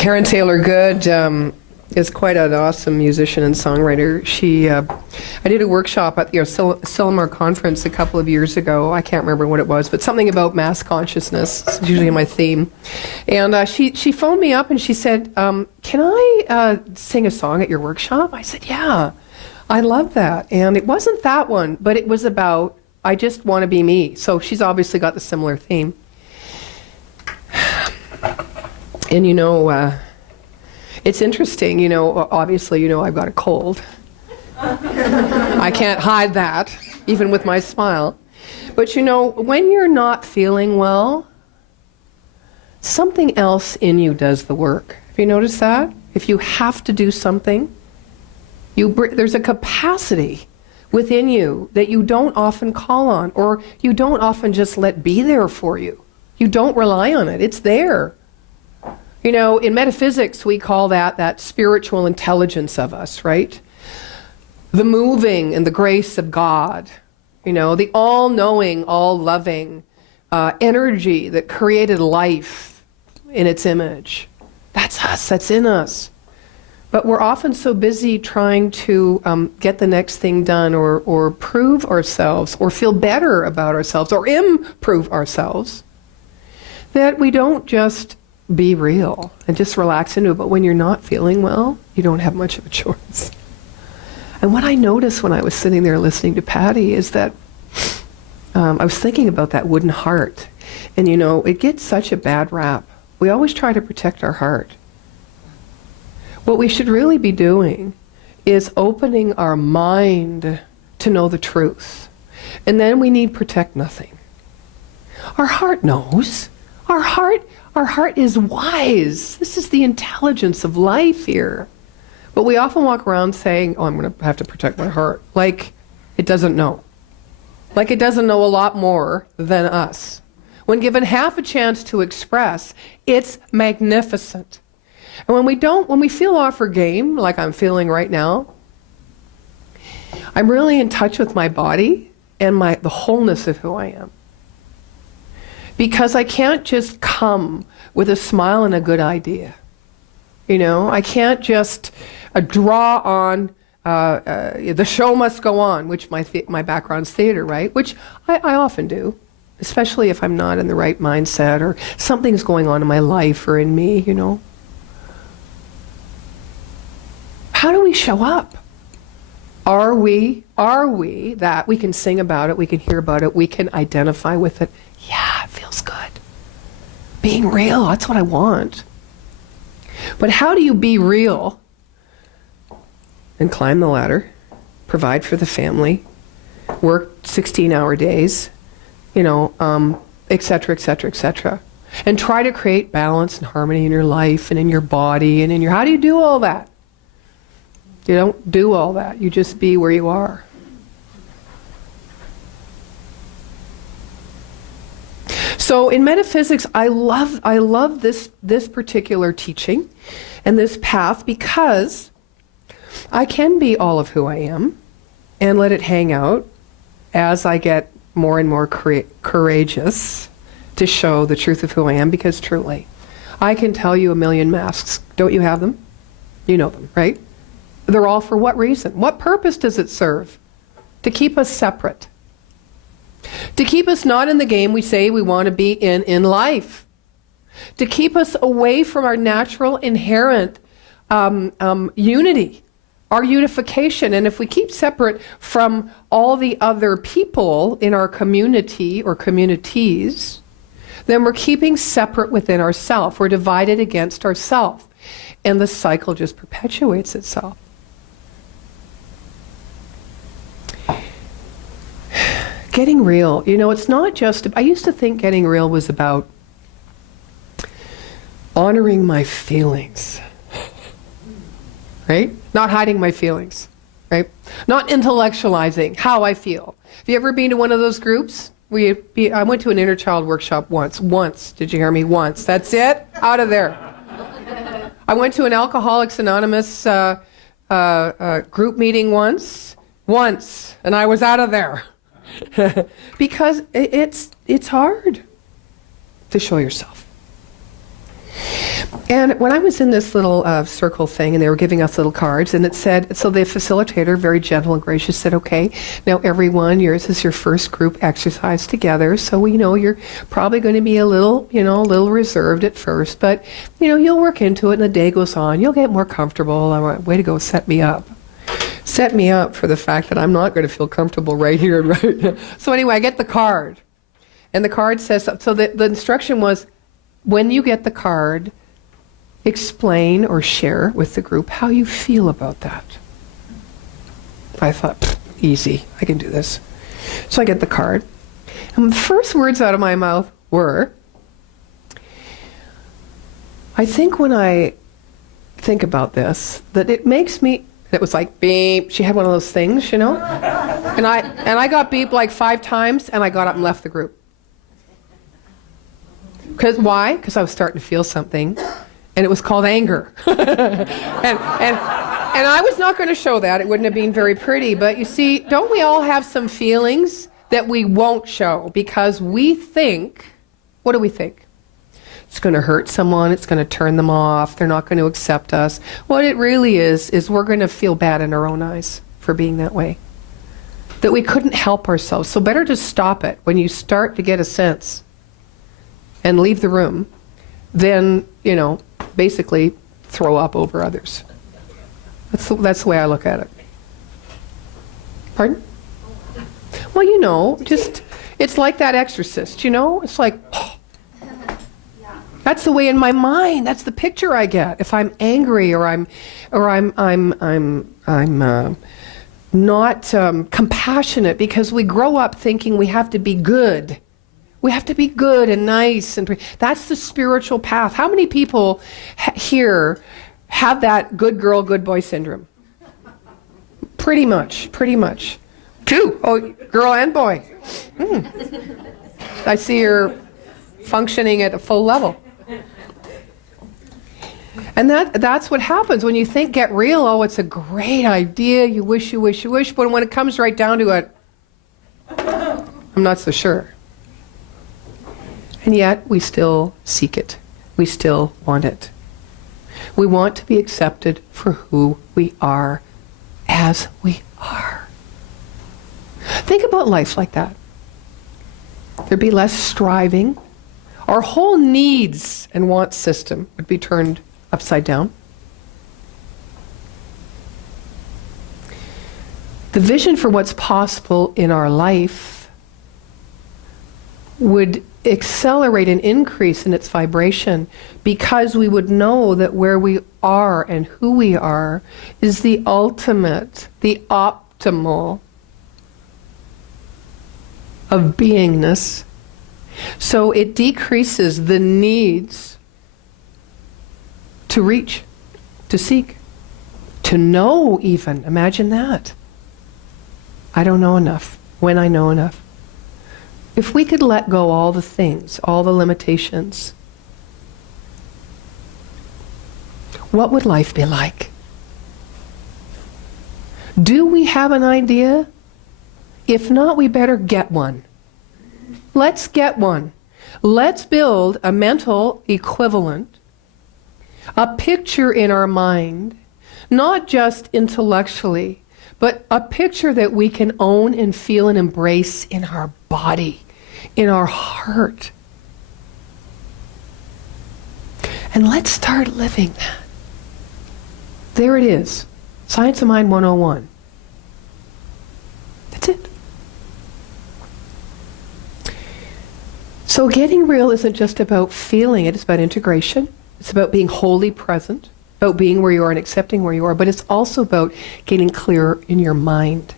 Karen Taylor Good is quite an awesome musician and songwriter. I did a workshop at the Silmar conference a couple of years ago. I can't remember what it was, but something about mass consciousness. It's usually my theme. And she phoned me up and she said, can I sing a song at your workshop? I said, yeah, I love that. And it wasn't that one, but it was about, I just want to be me. So she's obviously got the similar theme. And it's interesting, obviously, I've got a cold. I can't hide that, even with my smile. But when you're not feeling well, something else in you does the work. Have you noticed that? If you have to do something, there's a capacity within you that you don't often call on, or you don't often just let be there for you. You don't rely on it. It's there. In metaphysics, we call that spiritual intelligence of us, right? The moving and the grace of God, the all-knowing, all-loving energy that created life in its image. That's us, that's in us. But we're often so busy trying to get the next thing done or prove ourselves or feel better about ourselves or improve ourselves that we don't just be real and just relax into it. But when you're not feeling well, you don't have much of a choice. And what I noticed when I was sitting there listening to Patty is that I was thinking about that wooden heart. And it gets such a bad rap. We always try to protect our heart. What we should really be doing is opening our mind to know the truth. And then we need protect nothing. Our heart knows. Our heart is wise. This is the intelligence of life here. But we often walk around saying, I'm going to have to protect my heart. Like it doesn't know. Like it doesn't know a lot more than us. When given half a chance to express, it's magnificent. And when we feel off our game, like I'm feeling right now, I'm really in touch with my body and the wholeness of who I am. Because I can't just come with a smile and a good idea. I can't just draw on the show must go on, which my background's theater, right? Which I often do, especially if I'm not in the right mindset or something's going on in my life or in me, How do we show up? Are we that we can sing about it, we can hear about it, we can identify with it? Yeah, it feels good. Being real, that's what I want. But how do you be real and climb the ladder, provide for the family, work 16-hour days, et cetera, et cetera, et cetera, and try to create balance and harmony in your life and in your body and how do you do all that? You don't do all that. You just be where you are. So in metaphysics, I love this particular teaching and this path because I can be all of who I am and let it hang out as I get more and more courageous to show the truth of who I am, because truly, I can tell you a million masks. Don't you have them? You know them, right? They're all for what reason? What purpose does it serve? To keep us separate. To keep us not in the game we say we want to be in life. To keep us away from our natural inherent unity, our unification. And if we keep separate from all the other people in our community or communities, then we're keeping separate within ourselves. We're divided against ourselves. And the cycle just perpetuates itself. Getting real, it's not just, I used to think getting real was about honoring my feelings, right? Not hiding my feelings, right? Not intellectualizing how I feel. Have you ever been to one of those groups? I went to an inner child workshop once. Did you hear me? Once. That's it? Out of there. I went to an Alcoholics Anonymous group meeting once, and I was out of there. Because it's hard to show yourself. And when I was in this little circle thing, and they were giving us little cards, and it said, so the facilitator, very gentle and gracious, said, okay, now everyone, yours is your first group exercise together, so we know you're probably going to be a little reserved at first, but, you'll work into it, and the day goes on. You'll get more comfortable. I went, way to go, set me up. Set me up for the fact that I'm not going to feel comfortable right here and right now. So anyway, I get the card. And the card says, so the instruction was, when you get the card, explain or share with the group how you feel about that. I thought, easy, I can do this. So I get the card. And the first words out of my mouth were, I think when I think about this, that it makes me, it was like beep, she had one of those things, and I got beeped like 5 times, and I got up and left the group. Why? Because I was starting to feel something. And it was called anger. and I was not going to show that. It wouldn't have been very pretty. But you see, don't we all have some feelings that we won't show because we think, what do we think? It's going to hurt someone. It's going to turn them off. They're not going to accept us. What it really is we're going to feel bad in our own eyes for being that way. That we couldn't help ourselves. So better to stop it when you start to get a sense and leave the room than, basically throw up over others. That's the way I look at it. Pardon? Well, it's like that exorcist, It's like, that's the way in my mind. That's the picture I get. If I'm angry or I'm not compassionate, because we grow up thinking we have to be good. We have to be good and nice. That's the spiritual path. How many people here have that good girl, good boy syndrome? Pretty much. 2. Oh, girl and boy. I see you're functioning at a full level. And that's what happens when you think get real. Oh, it's a great idea. You wish. But when it comes right down to it, I'm not so sure. And yet, we still seek it. We still want it. We want to be accepted for who we are, as we are. Think about life like that. There'd be less striving. Our whole needs and wants system would be turned upside down. The vision for what's possible in our life would accelerate and increase in its vibration, because we would know that where we are and who we are is the ultimate, the optimal of beingness. So it decreases the needs to reach, to seek, to know even. Imagine that. I don't know enough when I know enough. If we could let go all the things, all the limitations, what would life be like? Do we have an idea? If not, we better get one. Let's get one. Let's build a mental equivalent, a picture in our mind, not just intellectually, but a picture that we can own and feel and embrace in our body, in our heart. And let's start living that. There it is. Science of Mind 101. That's it. So getting real isn't just about feeling it, it's about integration. It's about being wholly present, about being where you are and accepting where you are, but it's also about getting clear in your mind.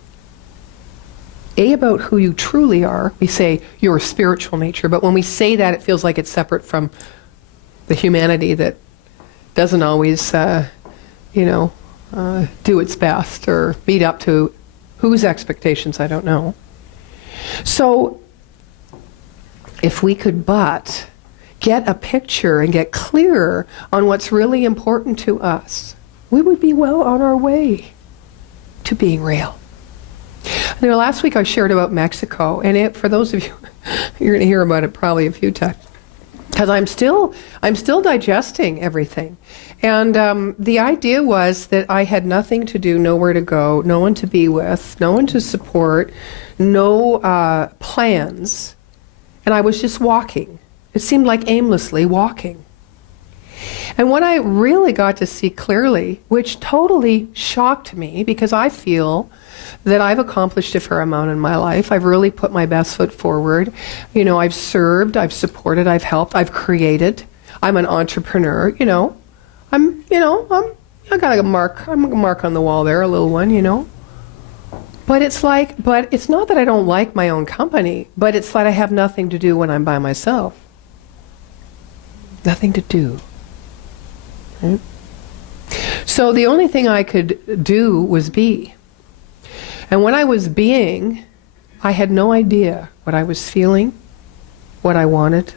About who you truly are. We say your spiritual nature, but when we say that, it feels like it's separate from the humanity that doesn't always, do its best or meet up to whose expectations, I don't know. So, if we could but get a picture and get clearer on what's really important to us, we would be well on our way to being real. Last week I shared about Mexico, and for those of you, you're going to hear about it probably a few times. because I'm still digesting everything. And the idea was that I had nothing to do, nowhere to go, no one to be with, no one to support, no plans, and I was just walking. It seemed like aimlessly walking. And what I really got to see clearly, which totally shocked me, because I feel that I've accomplished a fair amount in my life. I've really put my best foot forward. You know, I've served, I've supported, I've helped, I've created. I'm an entrepreneur, you know. I got a mark. I'm a mark on the wall there, a little one, you know. But it's not that I don't like my own company, but it's that I have nothing to do when I'm by myself. Nothing to do. Right? So the only thing I could do was be. And when I was being, I had no idea what I was feeling, what I wanted,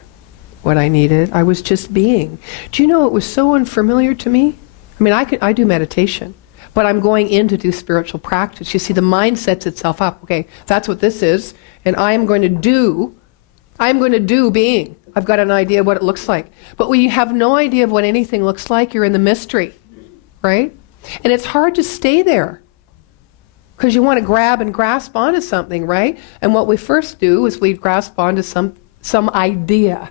what I needed. I was just being. Do you know it was so unfamiliar to me? I mean, I do meditation, but I'm going in to do spiritual practice. You see, the mind sets itself up. Okay, that's what this is, and I'm going to do being. I've got an idea of what it looks like. But when you have no idea of what anything looks like, you're in the mystery, right? And it's hard to stay there, because you want to grab and grasp onto something, right? And what we first do is we grasp onto some idea.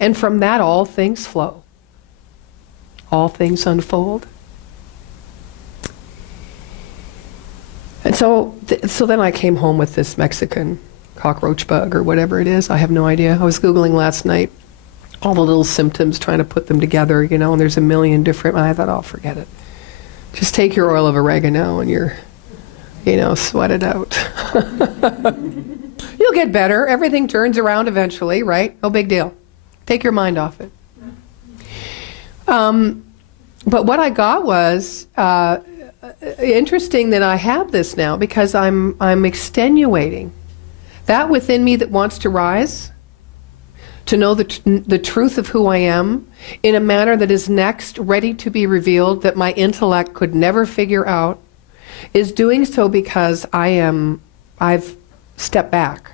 And from that, all things flow. All things unfold. And so then I came home with this Mexican cockroach bug or whatever it is. I have no idea. I was Googling last night all the little symptoms, trying to put them together, you know, and there's a million different, and I thought, oh, forget it. Just take your oil of oregano and sweat it out. You'll get better. Everything turns around eventually, right? No big deal. Take your mind off it. But what I got was interesting that I have this now, because I'm extenuating that within me that wants to rise, to know the truth of who I am in a manner that is next ready to be revealed, that my intellect could never figure out, is doing so because I've stepped back.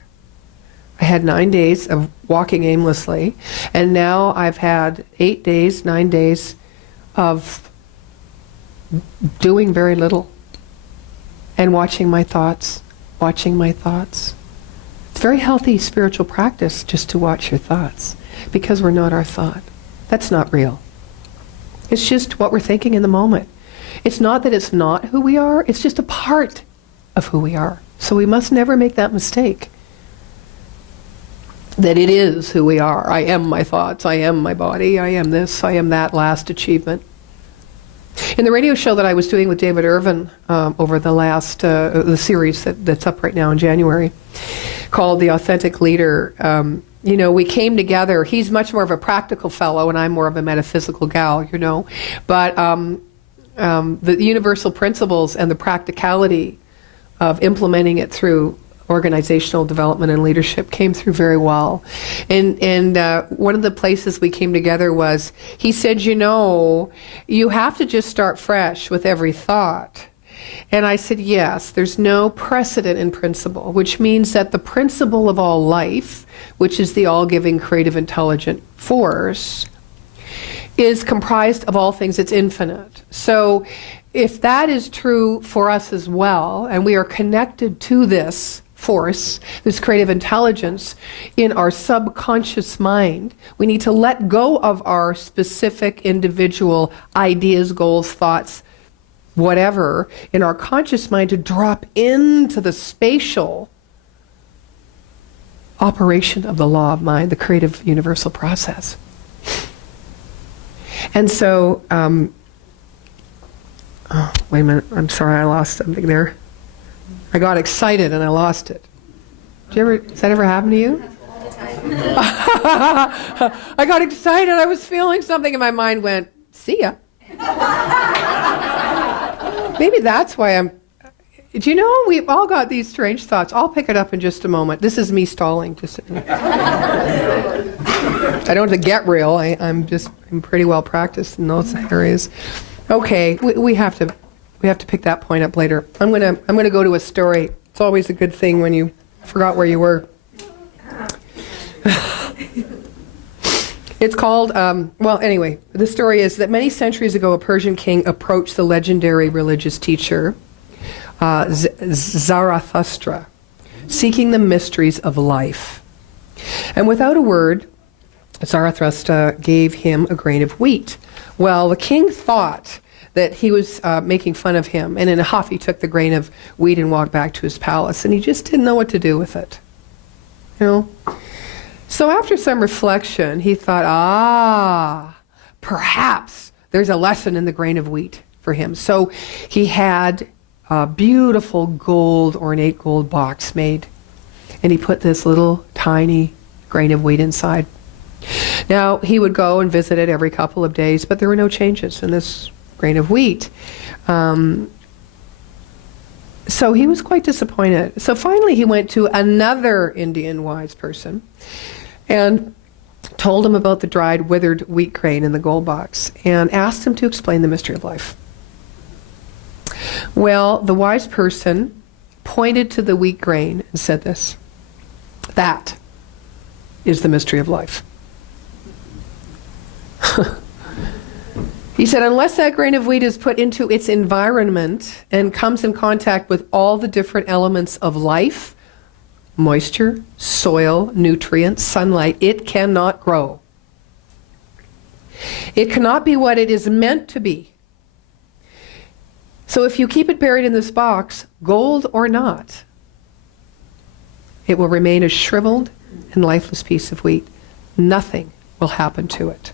I had 9 days of walking aimlessly, and now I've had 9 days of doing very little and watching my thoughts. It's very healthy spiritual practice just to watch your thoughts, because we're not our thought. That's not real. It's just what we're thinking in the moment. It's not that it's not who we are, it's just a part of who we are. So we must never make that mistake. That it is who we are. I am my thoughts, I am my body, I am this, I am that last achievement. In the radio show that I was doing with David Irvin over the series that's up right now in January, called The Authentic Leader, we came together. He's much more of a practical fellow, and I'm more of a metaphysical gal, But the universal principles and the practicality of implementing it through organizational development and leadership came through very well. And one of the places we came together was, he said, you have to just start fresh with every thought. And I said, yes, there's no precedent in principle, which means that the principle of all life, which is the all-giving, creative, intelligent force, is comprised of all things. It's infinite. So if that is true for us as well, and we are connected to this force, this creative intelligence in our subconscious mind, we need to let go of our specific individual ideas, goals, thoughts, whatever, in our conscious mind, to drop into the spatial operation of the law of mind, the creative universal process. And so, wait a minute, I'm sorry, I lost something there. I got excited and I lost it. Does that ever happen to you? I got excited, I was feeling something, and my mind went, see ya. Maybe that's why we've all got these strange thoughts. I'll pick it up in just a moment. This is me stalling. I don't have to get real. I'm pretty well practiced in those areas. Okay, we have to pick that point up later. I'm gonna go to a story. It's always a good thing when you forgot where you were. It's called, well, anyway, the story is that many centuries ago, a Persian king approached the legendary religious teacher, Zarathustra, seeking the mysteries of life. And without a word, Zarathustra gave him a grain of wheat. Well, the king thought that he was making fun of him, and in a huff he took the grain of wheat and walked back to his palace, and he just didn't know what to do with it. You know? So after some reflection, he thought, perhaps there's a lesson in the grain of wheat for him. So he had a beautiful ornate gold box made, and he put this little tiny grain of wheat inside. Now, he would go and visit it every couple of days, but there were no changes in this grain of wheat. So he was quite disappointed. So finally he went to another Indian wise person and told him about the dried, withered wheat grain in the gold box and asked him to explain the mystery of life. Well, the wise person pointed to the wheat grain and said this: "That is the mystery of life." He said, unless that grain of wheat is put into its environment and comes in contact with all the different elements of life, moisture, soil, nutrients, sunlight, it cannot grow. It cannot be what it is meant to be. So if you keep it buried in this box, gold or not, it will remain a shriveled and lifeless piece of wheat. Nothing will happen to it.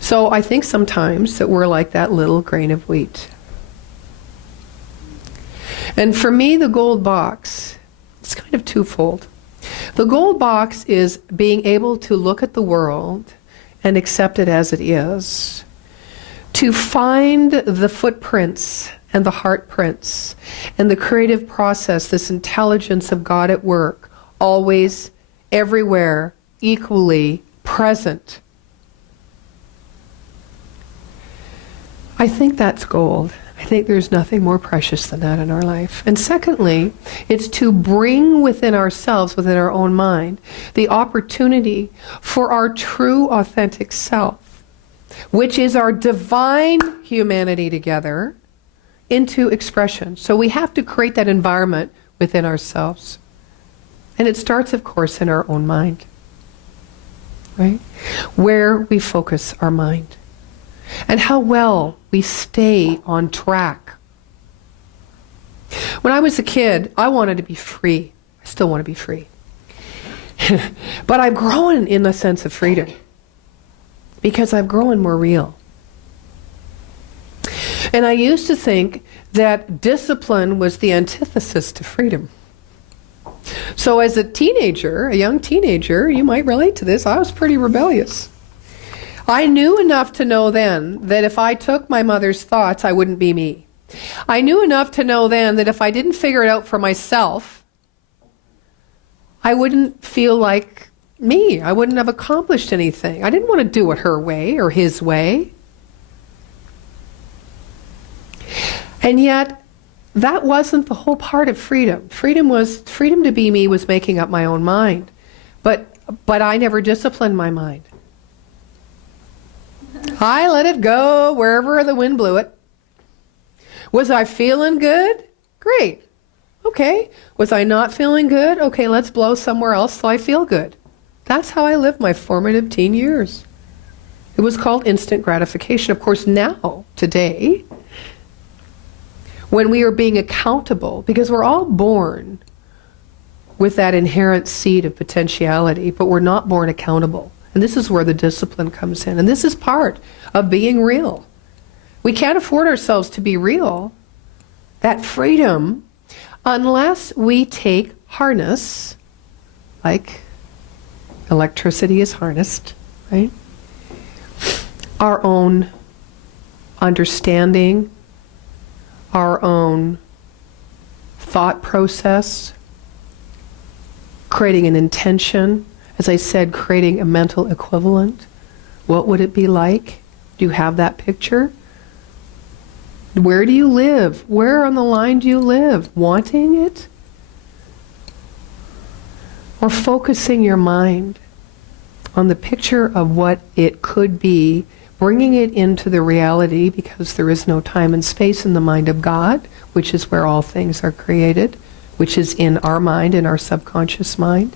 So I think sometimes that we're like that little grain of wheat. And for me, the gold box, it's kind of twofold. The gold box is being able to look at the world and accept it as it is, to find the footprints and the heart prints and the creative process, this intelligence of God at work, always, everywhere, equally present. I think that's gold. I think there's nothing more precious than that in our life. And secondly, it's to bring within ourselves, within our own mind, the opportunity for our true authentic self, which is our divine humanity together, into expression. So we have to create that environment within ourselves. And it starts, of course, in our own mind, right? Where we focus our mind. And how well we stay on track. When I was a kid, I wanted to be free. I still want to be free. But I've grown in the sense of freedom because I've grown more real. And I used to think that discipline was the antithesis to freedom. So as a teenager, a young teenager, you might relate to this, I was pretty rebellious. I knew enough to know then that if I took my mother's thoughts, I wouldn't be me. I knew enough to know then that if I didn't figure it out for myself, I wouldn't feel like me. I wouldn't have accomplished anything. I didn't want to do it her way or his way. And yet, that wasn't the whole part of freedom. Freedom to be me was making up my own mind. But I never disciplined my mind. I let it go wherever the wind blew it. Was I feeling good? Great. Okay. Was I not feeling good? Okay, let's blow somewhere else so I feel good. That's how I lived my formative teen years. It was called instant gratification. Of course, now, today, when we are being accountable, because we're all born with that inherent seed of potentiality, but we're not born accountable. And this is where the discipline comes in. And this is part of being real. We can't afford ourselves to be real, that freedom, unless we take harness, like electricity is harnessed, right? Our own understanding, our own thought process, creating an intention. As I said, creating a mental equivalent. What would it be like? Do you have that picture? Where do you live? Where on the line do you live? Wanting it? or focusing your mind on the picture of what it could be, bringing it into the reality, because there is no time and space in the mind of God, which is where all things are created, which is in our mind, in our subconscious mind.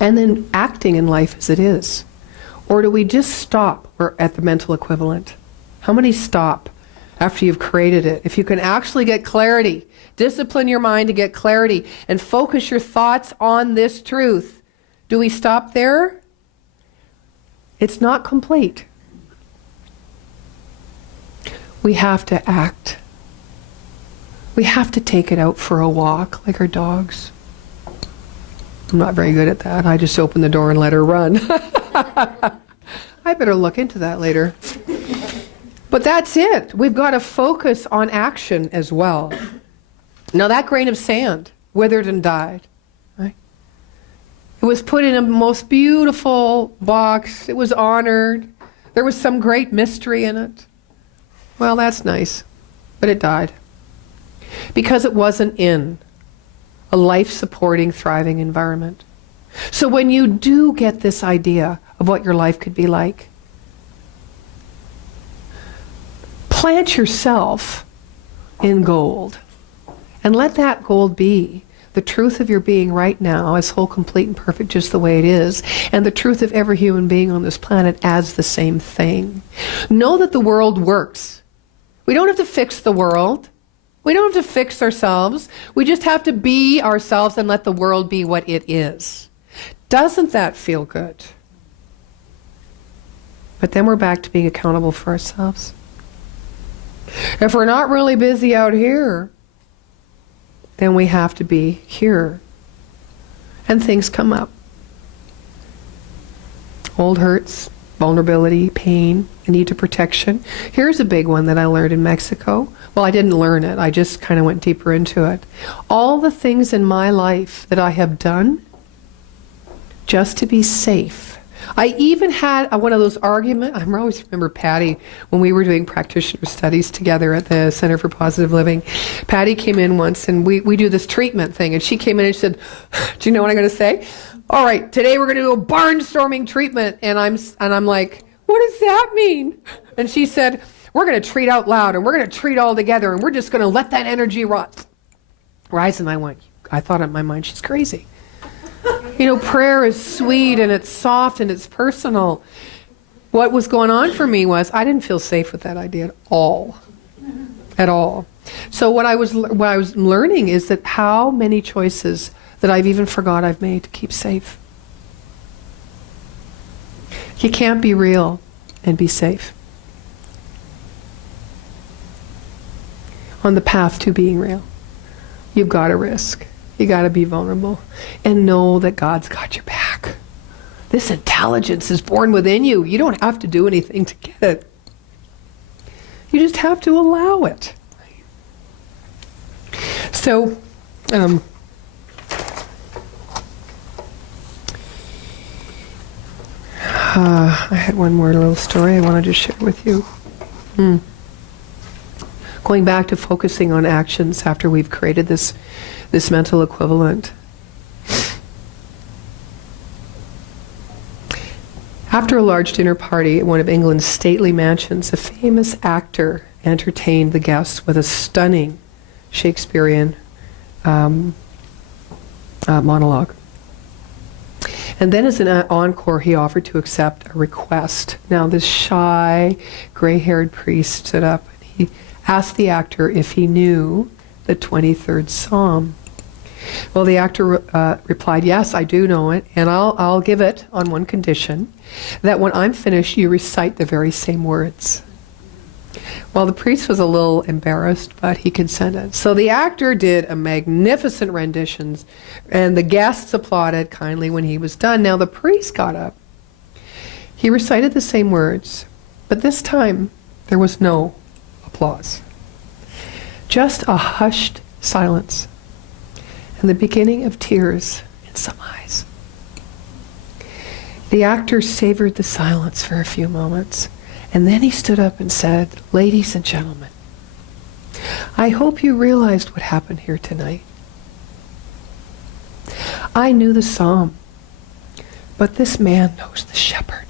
And then acting in life as it is. Or do we just stop at the mental equivalent? How many stop after you've created it? If you can actually get clarity, discipline your mind to get clarity, and focus your thoughts on this truth. Do we stop there? It's not complete. We have to act. We have to take it out for a walk, like our dogs. I'm not very good at that. I just open the door and let her run. I better look into that later. But that's it. We've got to focus on action as well. Now that grain of sand withered and died. Right? It was put in a most beautiful box. It was honored. There was some great mystery in it. Well, that's nice. But it died. Because it wasn't in a life-supporting, thriving environment. So when you do get this idea of what your life could be like, plant yourself in gold. And let that gold be the truth of your being right now as whole, complete, and perfect just the way it is, and the truth of every human being on this planet as the same thing. Know that the world works. We don't have to fix the world. We don't have to fix ourselves. We just have to be ourselves and let the world be what it is. Doesn't that feel good? But then we're back to being accountable for ourselves. If we're not really busy out here, then we have to be here. And things come up. Old hurts, vulnerability, pain, a need to protection. Here's a big one that I learned in Mexico. Well, I didn't learn it. I just kind of went deeper into it. All the things in my life that I have done just to be safe. I even had one of those arguments. I always remember Patty when we were doing practitioner studies together at the Center for Positive Living. Patty came in once and we do this treatment thing, and she came in and she said, do you know what I'm going to say? All right, today we're going to do a barnstorming treatment. And I'm like, what does that mean? And she said, we're going to treat out loud, and we're going to treat all together, and we're just going to let that energy rise. And I thought in my mind, she's crazy. You know, prayer is sweet, and it's soft, and it's personal. What was going on for me was I didn't feel safe with that idea at all. At all. So what I was learning is that how many choices that I've even forgot I've made to keep safe. You can't be real and be safe. On the path to being real, you've got to risk. You got to be vulnerable and know that God's got your back. This intelligence is born within you. You don't have to do anything to get it. You just have to allow it. So, I had one more little story I wanted to share with you. Going back to focusing on actions after we've created this mental equivalent. After a large dinner party at one of England's stately mansions, a famous actor entertained the guests with a stunning Shakespearean monologue. And then as an encore, he offered to accept a request. Now this shy, gray-haired priest stood up and he asked the actor if he knew the 23rd Psalm. Well, the actor replied, yes, I do know it, and I'll give it on one condition, that when I'm finished, you recite the very same words. Well, the priest was a little embarrassed, but he consented. So the actor did a magnificent rendition, and the guests applauded kindly when he was done. Now the priest got up. He recited the same words, but this time there was no applause. Just a hushed silence, and the beginning of tears in some eyes. The actor savored the silence for a few moments, and then he stood up and said, ladies and gentlemen, I hope you realized what happened here tonight. I knew the psalm, but this man knows the shepherd.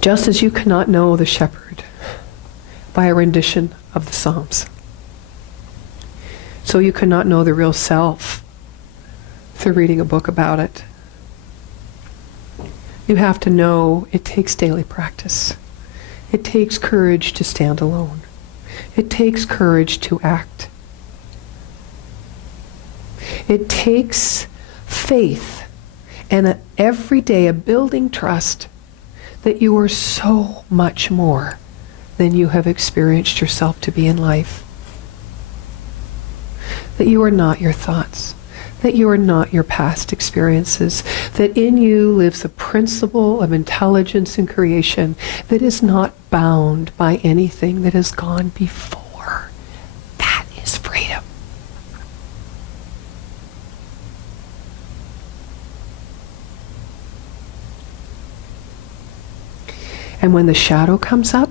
Just as you cannot know the shepherd by a rendition of the Psalms, so you cannot know the real self through reading a book about it. You have to know it takes daily practice. It takes courage to stand alone. It takes courage to act. It takes faith and every day a building trust that you are so much more than you have experienced yourself to be in life. That you are not your thoughts, that you are not your past experiences, that in you lives a principle of intelligence and creation that is not bound by anything that has gone before. That is freedom. And when the shadow comes up,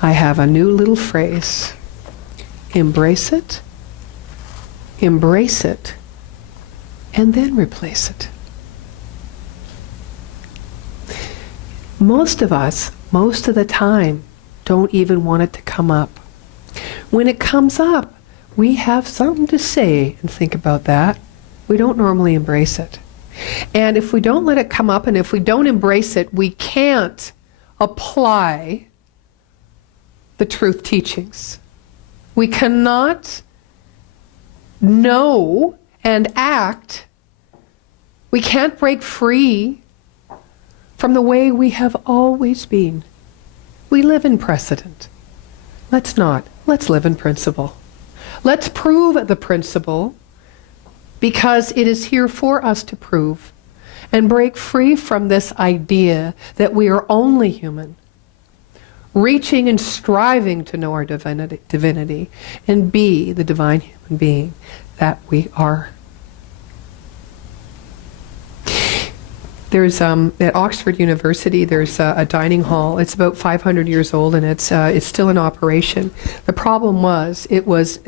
I have a new little phrase. Embrace it, and then replace it. Most of us, most of the time, don't even want it to come up. When it comes up, we have something to say and think about that. We don't normally embrace it. And if we don't let it come up and if we don't embrace it, we can't apply the truth teachings. We cannot know and act. We can't break free from the way we have always been. We live in precedent. Let's not. Let's live in principle. Let's prove the principle because it is here for us to prove and break free from this idea that we are only human, reaching and striving to know our divinity and be the divine human being that we are. There's at Oxford University, there's a dining hall. It's about 500 years old and it's still in operation. The problem was, it was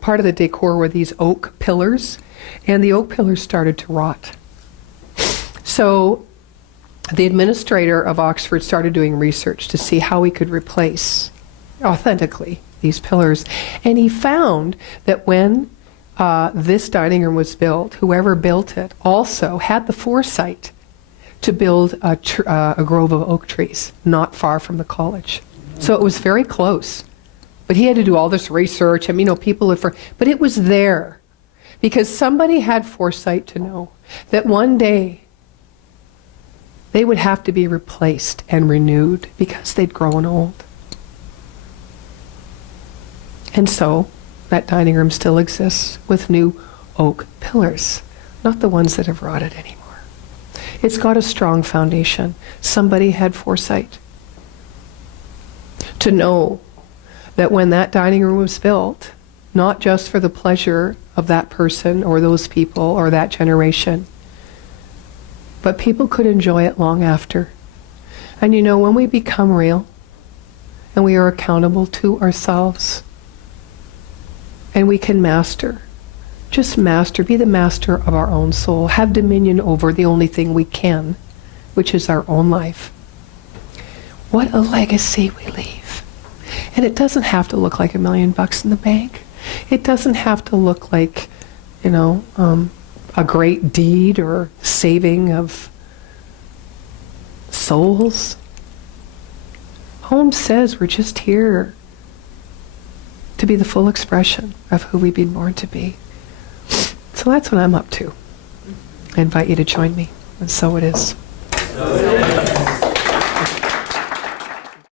part of the decor were these oak pillars, and the oak pillars started to rot. So the administrator of Oxford started doing research to see how he could replace authentically these pillars. And he found that when this dining room was built, whoever built it also had the foresight to build a grove of oak trees not far from the college. So it was very close. But he had to do all this research. And, people had, but it was there because somebody had foresight to know that one day they would have to be replaced and renewed because they'd grown old. And so that dining room still exists with new oak pillars, not the ones that have rotted anymore. It's got a strong foundation. Somebody had foresight to know that when that dining room was built, not just for the pleasure of that person or those people or that generation, but people could enjoy it long after. And when we become real and we are accountable to ourselves and we can be the master of our own soul, have dominion over the only thing we can, which is our own life. What a legacy we leave. And it doesn't have to look like $1 million in the bank. It doesn't have to look like, a great deed or saving of souls. Holmes says we're just here to be the full expression of who we've been born to be. So that's what I'm up to. I invite you to join me, and so it is.